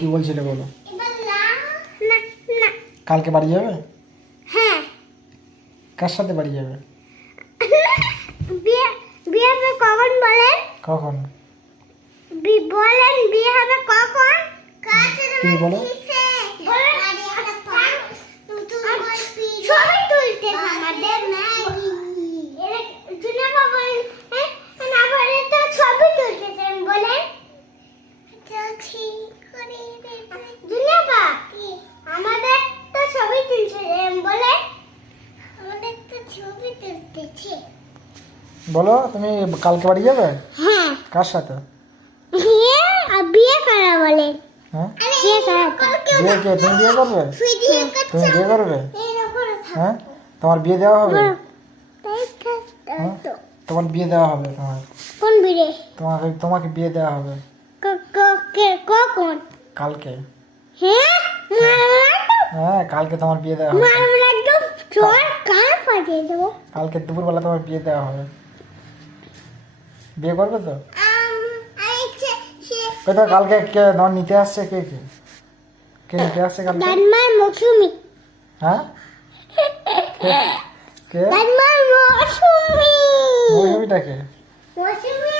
কি বলছিলে বলো? এবার না না না। কালকে বাড়ি যাবে? হ্যাঁ। কার সাথে বাড়ি যাবে? বিয়ে বিয়ে হবে কখন বলেন? কখন? বলেন বিয়ে হবে কখন? তুমি বলো। ছবি তুলতে আমাদের জুনেপা বলেন না বলে তো ছবি তুলতেছেন বলেন। জুনেপা আমাদের তো ছবি তুলছেন বলে। আমাদের তো ছবি তুলতেছে। বলো তুমি কালকে বাড়ি যাবে? হ্যাঁ। কার সাথে? বিয়ে করা বলে। হ্যাঁ বিয়ে করা। বিয়ে কে? তুমি বিয়ে করবে? তুমি বিয়ে করবে? হ্যাঁ তোমার বিয়ে দেওয়া হবে? হ্যাঁ? তোমার বিয়ে দেওয়া হবে তোমার। কোন বিয়ে? তোমাকে বিয়ে দেওয়া হবে কখন? কালকে। হ্যাঁ হ্যাঁ কালকে তোমার বিয়ে দেওয়া হবে। মারবেন একদম চোর কান ফাটিয়ে দেবো। কালকে দুপুরবেলা তোমার বিয়ে দেওয়া হবে। বিয়ে করবে তো? তো কালকে কে তোমার নিতে আসছে? কে কে কে নিতে আসছে কালকে? দানমার মৌসুমি। হ্যাঁ কে? দানমার মৌসুমি। মৌসুমিটা কে? মৌসুমি